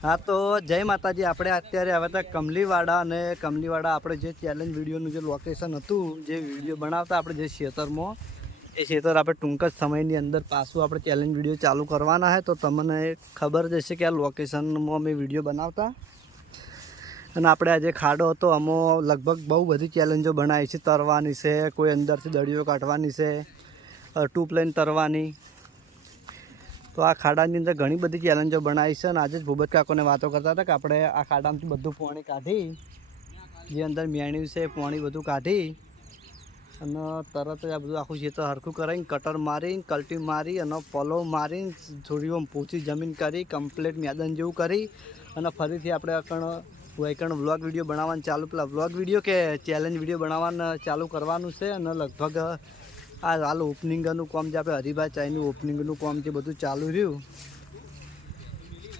हाँ तो जय माताजी આપણે અત્યારે હવે તો કમલીવાડા અને કમલીવાડા આપણે જે ચેલેન્જ વિડીયોનું જે લોકેશન હતું જે વિડીયો બનાવતા આપણે જે ક્ષેત્રમાં એ ક્ષેત્ર આપણે ટૂંક જ સમયની અંદર પાછું આપણે ચેલેન્જ વિડીયો ચાલુ કરવાના છે તો તમને ખબર જ હશે કે આ લોકેશનમાં અમે વિડીયો બનાવતા અને આપણે આજે ખાડો હતો આમાં લગભગ બહુ બધી ચેલેન્જો બનાવી છે તરવાની છે કોઈ અંદરથી દળીઓ કાઢવાની છે ટ્યુબ લાઈન તરવાની તો આ ખાડાની અંદર ઘણી બધી ચેલેન્જો બનાવી છે અને આજે જ ભૂપત કાકોને વાતો કરતા હતા કે આપણે આ ખાડામાંથી બધું પાણી કાઢી જે અંદર મેણ્યું છે પાણી બધું કાઢી અને તરત જ આ બધું આખું ખેતર હરખું કરાવીને કટર મારીને કલ્ટી મારી અને પલો મારીને થોડી પોચી જમીન કરી કમ્પ્લીટ મેદાન જેવું કરી અને ફરીથી આપણે વૈકણ વ્લોગ વિડીયો બનાવવાનું ચાલુ પેલા વ્લોગ વિડીયો કે ચેલેન્જ વિડીયો બનાવવાનું ચાલુ કરવાનું છે અને લગભગ આ હાલ ઓપનિંગનું કામ જે આપણે હરિભાઈ ચાઈનું ઓપનિંગનું કામ જે બધું ચાલુ રહ્યું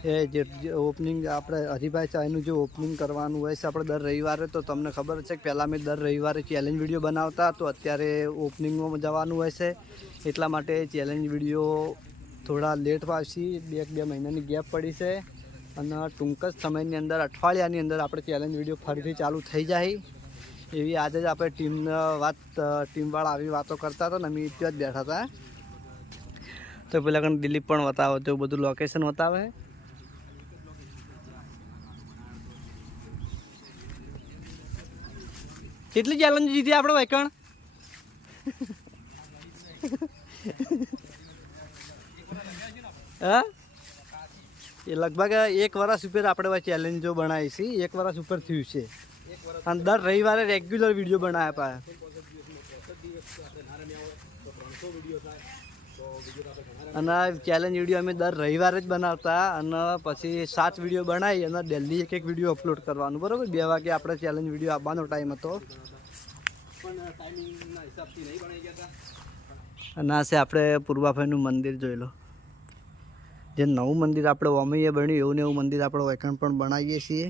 એ જે ઓપનિંગ આપણે હરિભાઈ ચાઈનું જે ઓપનિંગ કરવાનું હોય છે આપણે દર રવિવારે તો તમને ખબર છે કે પહેલાં મેં દર રવિવારે ચેલેન્જ વિડીયો બનાવતા તો અત્યારે ઓપનિંગમાં જવાનું હોય છે એટલા માટે ચેલેન્જ વિડીયો થોડા લેટ પાછી બે મહિનાની ગેપ પડી છે અને ટૂંક જ સમયની અંદર અઠવાડિયાની અંદર આપણે ચેલેન્જ વિડીયો ફરીથી ચાલુ થઈ જાય એવી આજે જ આપણે ટીમવાળા આવી વાતો કરતા હતા ને અમે ત્યાં જ બેઠા હતા તો પેલા કંઈ દિલીપ પણ બતાવે તો બધું લોકેશન બતાવે કેટલી ચેલેન્જ જીતી આપણે વૈકણ હા એ લગભગ 1 વર્ષ ઉપર આપણે ચેલેન્જો બનાવી છે 1 વર્ષ ઉપર થયું છે અને દર રવિવારે રેગ્યુલર વિડીયો બનાવ્યા પાયા અને ચેલેન્જ વિડીયો અમે દર રવિવારે જ બનાવતા અને પછી 7 વિડીયો બનાવી અને ડેલી એક વિડીયો અપલોડ કરવાનું બરાબર 2 વાગે આપણે ચેલેન્જ વિડીયો આપવાનો ટાઈમ હતો અને આ છે આપણે પૂર્વાભાઈનું મંદિર જોઈ લો જે નવું મંદિર આપણે ઓમૈયા બન્યું એવું ને એવું મંદિર આપણે વૈકણ પણ બનાવીએ છીએ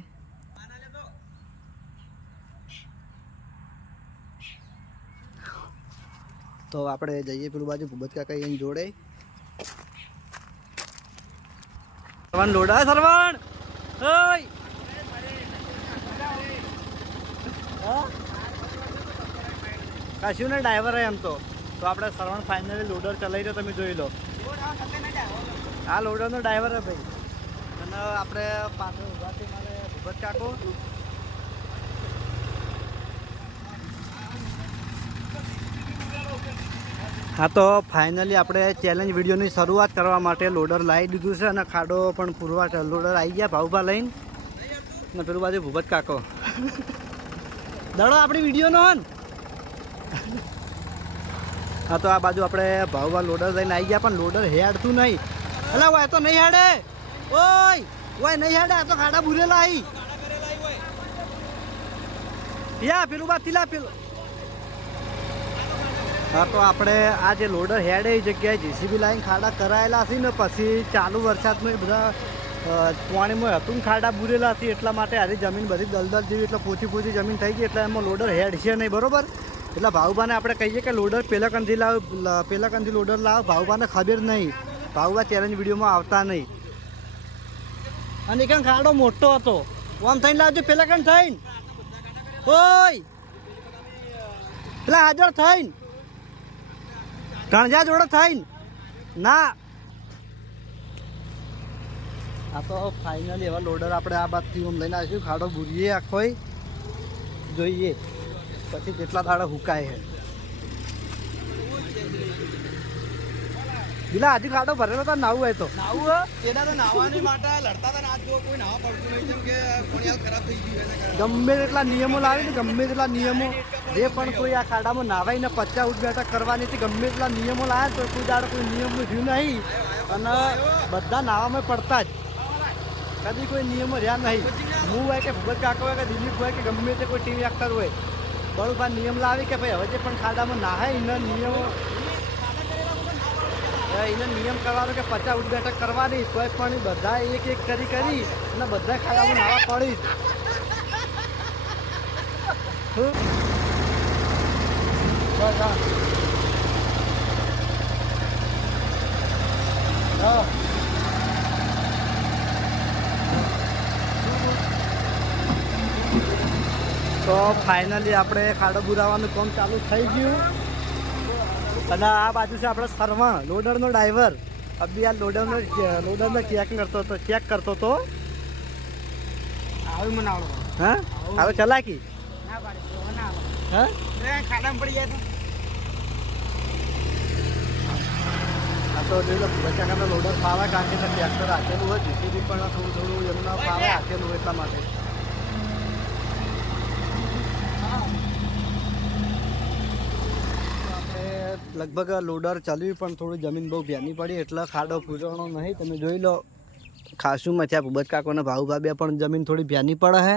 તો આપણે જઈએ પેલું બાજુ ભૂપત કાકા એની જોડે સરવણ લોડા સરવણ કશું ને ડ્રાઈવર એમ તો આપણે સરવણ ફાઇનલી લોડર ચલાવી રહ્યો તમે જોઈ લો આ લોડરનો ડ્રાઈવર હે ભાઈ અને આપણે પાછળ ઉભા છે મારે ભૂપત કાકો હા તો ફાઇનલી આપણે ચેલેન્જ વિડીયોની શરૂઆત કરવા માટે લોડર લાવી દીધું છે અને ખાડો પણ પૂરવા લોડર આવી ગયા ભાવભા લઈને ને પેલું બાજુ ભૂપત કાકો દડો આપણી વિડીયોનો હન હા તો આ બાજુ આપણે ભાવભા લોડર લઈને આવી ગયા પણ લોડર હેડતું નહીં એટલે ઓય તો નહીં હેડે ઓય નહીં હેડે આ તો ખાડા બુરેલા આવી યા પેલું બા તીલા પેલું હા તો આપણે આ જે લોડર હેડ એ જગ્યાએ જેસીબી લાઈન ખાડા કરાયેલા હતી ને પછી ચાલુ વરસાદમાં એ બધા પાણીમાં હતું ખાડા બુરેલા હતી એટલા માટે આરી જમીન બધી દલદલ જેવી એટલે પોચી જમીન થઈ ગઈ એટલે એમાં લોડર હેડ છે નહીં બરાબર એટલે ભાવભાને આપણે કહીએ કે લોડર પેલા કંથી લોડર લાવ ભાવભાને ખબર નહીં ભાવભા ચેલેન્જ વિડીયોમાં આવતા નહીં અને એક ખાડો મોટો હતો આમ થઈને લાવજો પેલા કણ થઈને ઓય પેલા હાજર થઈને ગણજા જોડે થઈને ના આ તો ફાઇનલી એવા લોડર આપણે આ બાજથી આમ લઈને આવીશું ખાડો બુરીએ આખો જોઈએ પછી કેટલા દાડા હુકાય છે બીલા હજુ ખાડો ભરેલો તો નાવું હોય તો એના તો નાવાની માટે લડતા હતા આજ જો કોઈ નાવા પડતું નહીં જેમ કે કોણિયાલ ખરાબ થઈ ગયું ગમે તેટલા નિયમો લાવી ને ગમે તેટલા નિયમો જે પણ કોઈ આ ખાડામાં નાવાઈને 50 ઉઠ બેઠક કરવાની હતી ગમે તેટલા નિયમો લાવ્યા તો કોઈ દાડો કોઈ નિયમનું થયું નહીં અને બધા નાવામાં પડતા જ કદી કોઈ નિયમો રહ્યા નહીં હું હોય કે ભૂપત કાકો હોય કે દિલીપ હોય કે ગમે તે કોઈ ટીમ એક્ટર હોય બરોબર નિયમ લાવી કે ભાઈ હવે જે પણ ખાડામાં નાહાય એના નિયમો એને નિયમ કરવાનો કે 50 ઉઠ બેઠક કરવાની કોઈ પણ બધા એક કરી અને બધા ખાડામાં નાવા પડી જ તો ફાઇનલી આપણે ખાડો બુરાવાનું કામ ચાલુ થઈ ગયું અને આ બાજુ છે આપણે સરવણ લોડરનો ડ્રાઈવર અભી આ લોડરનો ચેક કરતો હતો આવી મને આવડો હા હવે ચલાકી ના પાડે ના આવડે હા ખાડામાં પડી જાય તો આ તો જોઈ લો બચાકાનો લોડર ફાવે કારણ કે ટ્રેક્ટર રાખેલું હોય જીસીબી પણ થોડું એમના ફાવે રાખેલું હોય એટલા માટે આપણે લગભગ લોડર ચાલ્યું પણ થોડી જમીન બહુ ભ્યાની પડી એટલે ખાડો પૂરવાનો નહીં તમે જોઈ લો ખાસું મથ્યા ભૂબત કાકોને ભાવ ભાભે પણ જમીન થોડી ભ્યાની પડે છે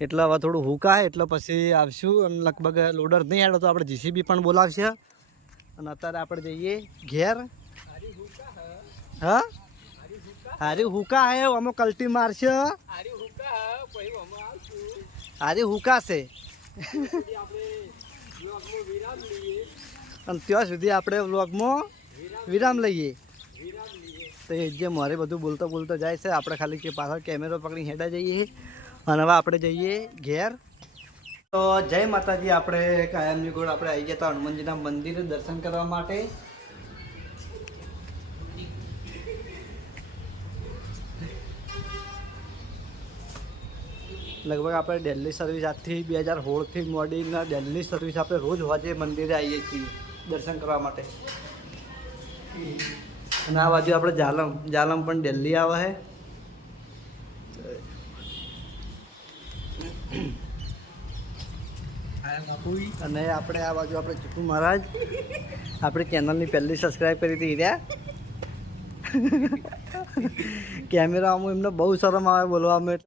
એટલે હવે થોડું હુકાય એટલે પછી આવશું અને લગભગ લોડર નહીં હેડો તો આપણે જીસીબી પણ બોલાવશે અને અત્યારે આપણે જઈએ ઘેર હા હારી હુકા હે અમો કલ્ટી મારશે હારી હુકા છે અને ત્યાં સુધી આપણે વ્લોગમાં વિરામ લઈએ તો એ જે મારે બધું બોલતો જાય છે આપણે ખાલી કે પાછળ કેમેરો પકડી હેડા જઈએ અને હવે આપણે જઈએ ઘેર તો જય માતાજી આપણે કાયમની ગોળ આપણે આવી ગયા હતા હનુમાનજીના મંદિરે દર્શન કરવા માટે લગભગ આપણે દિલ્હી સર્વિસ આજથી 2016થી મોડીના દિલ્હી સર્વિસ આપણે રોજ વાજે મંદિરે આવીએ છીએ દર્શન કરવા માટે અને આ બાજુ આપણે જાલમ પણ દિલ્હી આવે છે અને આપણે આ બાજુ આપણે ચીકુ મહારાજ આપણી ચેનલની પહેલી સબસ્ક્રાઈબ કરી હતી રહ્યા કેમેરામાં એમને બહુ શરમ આવે બોલવામાં